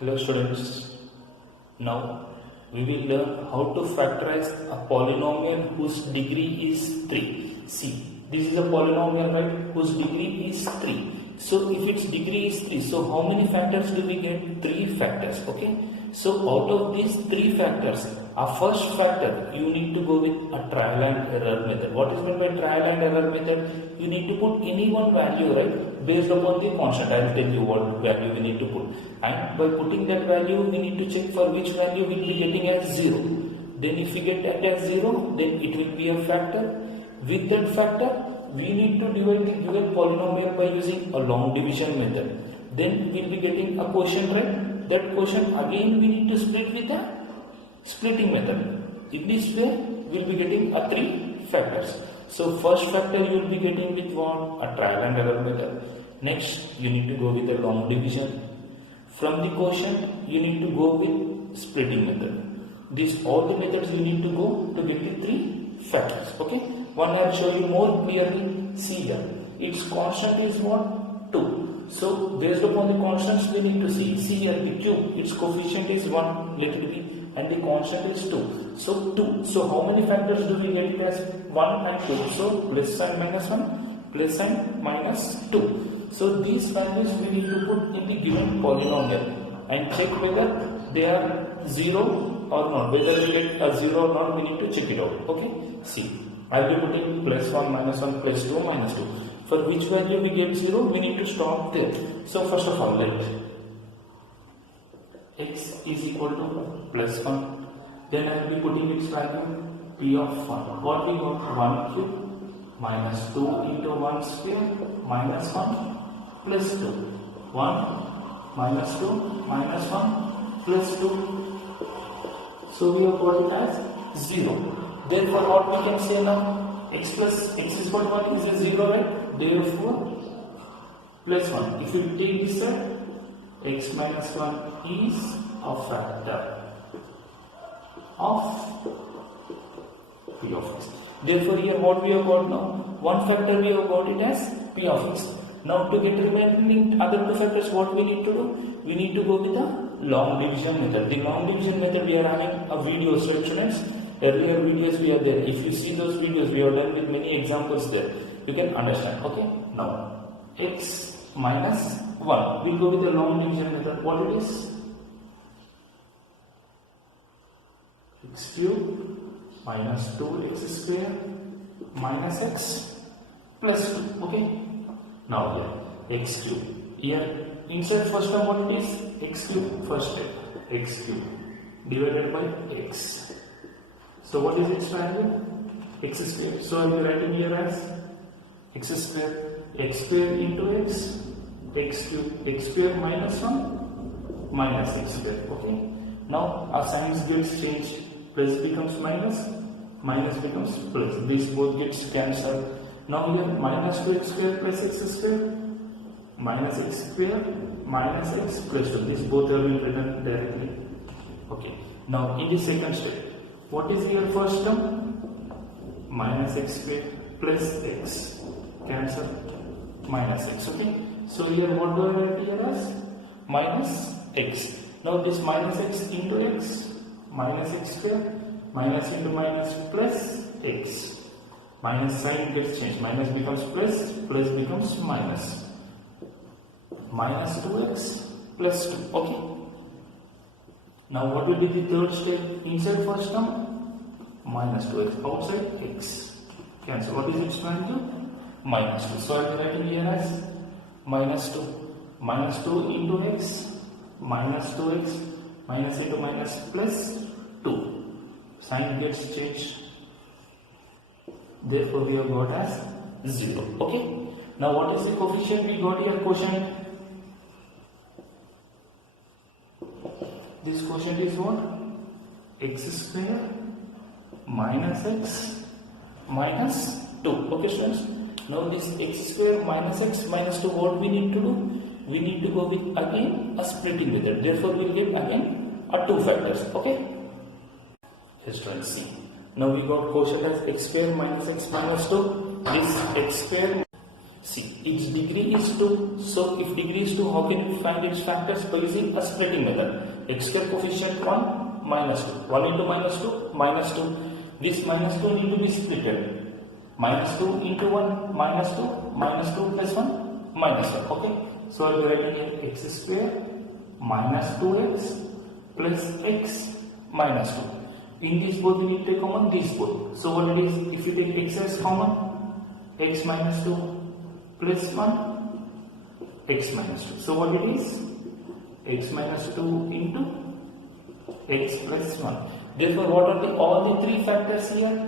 Hello students, now we will learn how to factorize a polynomial whose degree is 3. See, this is a polynomial, right, whose degree is 3. So if its degree is 3, so how many factors do we get? 3 factors, okay. So out of these 3 factors, our first factor, you need to go with a trial and error method. What is meant by trial and error method? You need to put any one value, right, based upon the constant. I will tell you what value we need to put. And by putting that value, we need to check for which value we will be getting as 0. Then if we get that as 0, then it will be a factor. With that factor, we need to divide the given polynomial by using a long division method. Then we will be getting a quotient, right? That quotient again we need to split with a splitting method. In this way, we will be getting a 3 factors. So first factor you will be getting with what? A trial and error method. Next, you need to go with a long division. From the quotient, you need to go with splitting method. These all the methods you need to go to get the 3 factors. Okay. One I will show you more clearly. See here. Its constant is what? 2. So based upon the constants we need to see. See here the cube. Its coefficient is 1. Let it be. And the constant is 2. So 2. So how many factors do we get it as? 1 and 2. So plus and minus 1, plus and minus 2. So these values we need to put in the given polynomial and check whether they are 0 or not. Whether we get a 0 or not, we need to check it out. Okay. See. I will be putting plus 1, minus 1, plus 2, minus 2. For which value we get 0, we need to stop there. So first of all, let x is equal to plus 1. Then I will be putting its value p of 1. What we got? 1 cube minus 2 into 1 square minus 1 plus 2. 1 minus 2 minus 1 plus 2. So we have got it as 0. Therefore, what we can say now? X plus x is equal to what? Is a 0, right? Therefore, plus 1. If you take this side, x minus 1 is a factor of p of x. Therefore, here what we have got now? One factor we have got it as p of x. Now, to get remaining other 2 factors, what we need to do? We need to go with the long division method. The long division method, we are having a video, so students. Earlier videos we are there. If you see those videos, we have done with many examples there. You can understand. Okay. Now, x minus 1. We go with the long division method. What it is? X cube minus 2x square minus x plus 2. Okay. Now here x cube. Here inside first term what it is? X cube. First step. X cube divided by x. So what is its value? X square. So I will be writing here as x square into x, x cube, x square minus 1 minus x square. Okay. Now our signs gets changed. Plus becomes minus, minus becomes plus. These both gets cancelled. Now here minus 2x square plus x square minus x square minus x plus 2. These both have been written directly. Okay. Now in the second step, what is your first term? Minus x square plus x. Cancel. Minus x. Okay. So here what do I write here as? Minus x. Now this minus x into x. Minus x square. Minus into minus plus x. Minus sign gets changed. Minus becomes plus. Plus becomes minus. Minus 2x plus 2. Okay. Now what will be the third step? Inside first term, minus 2x. Outside x. Cancel. What is its value? Minus 2. So I am writing here as minus 2. Minus 2 into x. Minus 2x. Minus into minus plus 2. Sign gets changed. Therefore we have got as 0. Okay. Now what is the coefficient we got here? Quotient. This quotient is what? X square minus x minus 2. Okay students. Now this x square minus x minus 2, what we need to do? We need to go with again a splitting method. Therefore we will get again a 2 factors. Okay. Let's try and see. Now we got quotient as x square minus x minus 2. This x square See, its degree is 2. So if degree is 2, how can we find its factors? By using a splitting method. X square coefficient 1 minus 2. 1 into minus 2 minus 2. This minus 2 need to be splitted. Minus 2 into 1 minus 2 minus 2 plus 1 minus 1. Okay. So I will be writing here x square minus 2x plus x minus 2. In these both we need to take common these both. So what it is, if you take x as common, x minus 2 plus 1 x minus 2. So what it is, x minus 2 into x plus 1. Therefore what are all the three factors here?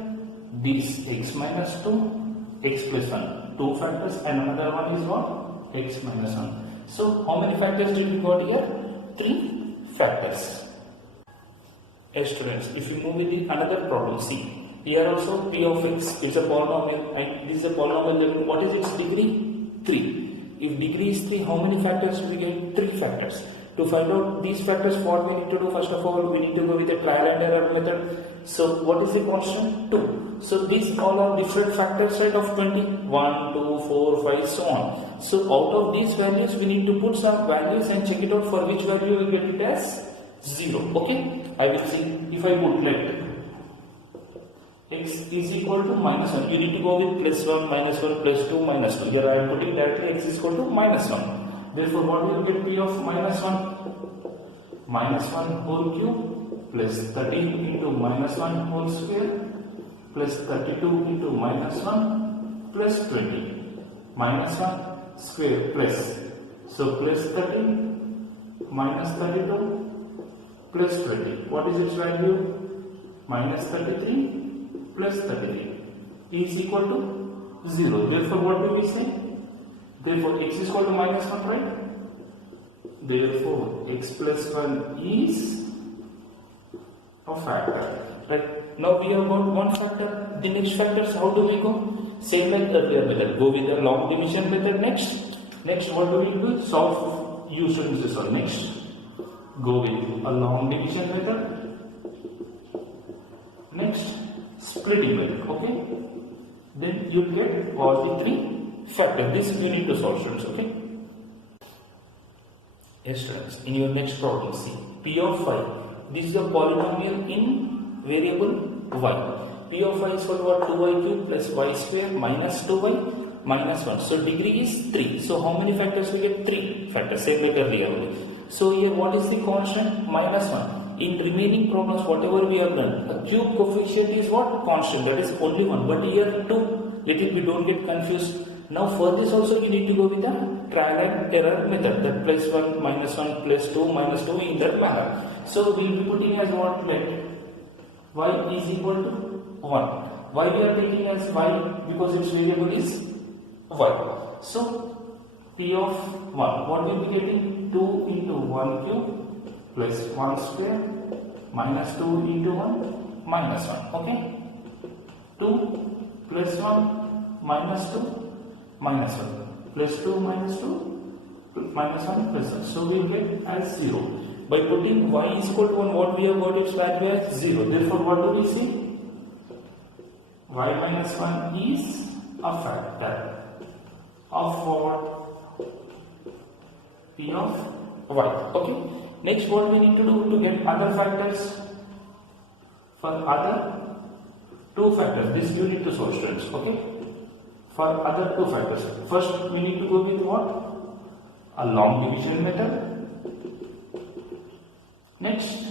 This x minus 2, x plus 1. Two factors, and another one is what? X minus 1. So how many factors did we got here? Three factors. Yes, students, if you move with another problem, see, here also p of x is a polynomial, and this is a polynomial. What is its degree? 3. If degree is 3, how many factors do we get? 3 factors. To find out these factors, what we need to do, first of all, we need to go with the trial and error method. So what is the constant? 2. So these all are different factors, right, of 20. 1, 2, 4, 5, so on. So out of these values, we need to put some values and check it out for which value we will get it as 0. Okay, I will see if I put let x is equal to minus 1. You need to go with plus 1, minus 1, plus 2, minus 2. Here I am putting directly x is equal to minus 1. Therefore, what will get p of minus 1? Minus 1 whole cube plus 13 into minus 1 whole square plus 32 into minus 1 plus 20. Minus 1 square plus. So plus 13 minus 32 plus 20. What is its value? Minus 33 plus 33 is equal to 0. Therefore, what do we say? Therefore, x is equal to minus 1, right? Therefore, x plus 1 is a factor. Right? Now we have got one factor. The next factors, how do we go? Same like earlier method. Go with the long division method next. Next, what do we do? Solve. Use this one. Next, go with a long division method. Next, splitting method. Okay. Then you get all the three factors. This you need to solve, students. Okay. Yes, students. In your next problem, see p of phi. This is a polynomial in variable y. P of y is equal to what? 2y cube plus y square minus 2y minus 1. So degree is 3. So how many factors we get? 3 factors. Same like earlier only. So here what is the constant? Minus 1. In remaining problems, whatever we have done, a cube coefficient is what? Constant. That is only 1. But here 2. Little we don't get confused. Now for this also we need to go with the trial and error method. That plus 1, minus 1, plus 2, minus 2 in that manner. So we will be putting as what? Let y is equal to 1. Why we are taking as y? Because its variable is y. So p of 1, what will be getting? 2 into 1 cube plus 1 square minus 2 into 1 minus 1. Okay. 2 plus 1 minus 2 minus 1 plus 2 minus 2 minus 1 plus 1. So we will get as 0. By putting y is equal to 1, what we have got its value as 0. Therefore, what do we say? Y minus 1 is a factor of what? P of y. Okay. Next, what we need to do to get other factors? For other two factors, this you need to solve, students. Okay. For other two factors, first we need to go with what? A long division method. Next,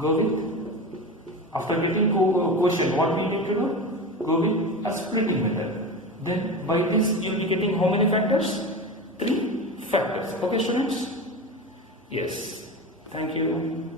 go with, after getting quotient, what we need to do? Go with a splitting method. Then by this you will be getting how many factors? 3 factors. Okay, students? Yes. Thank you.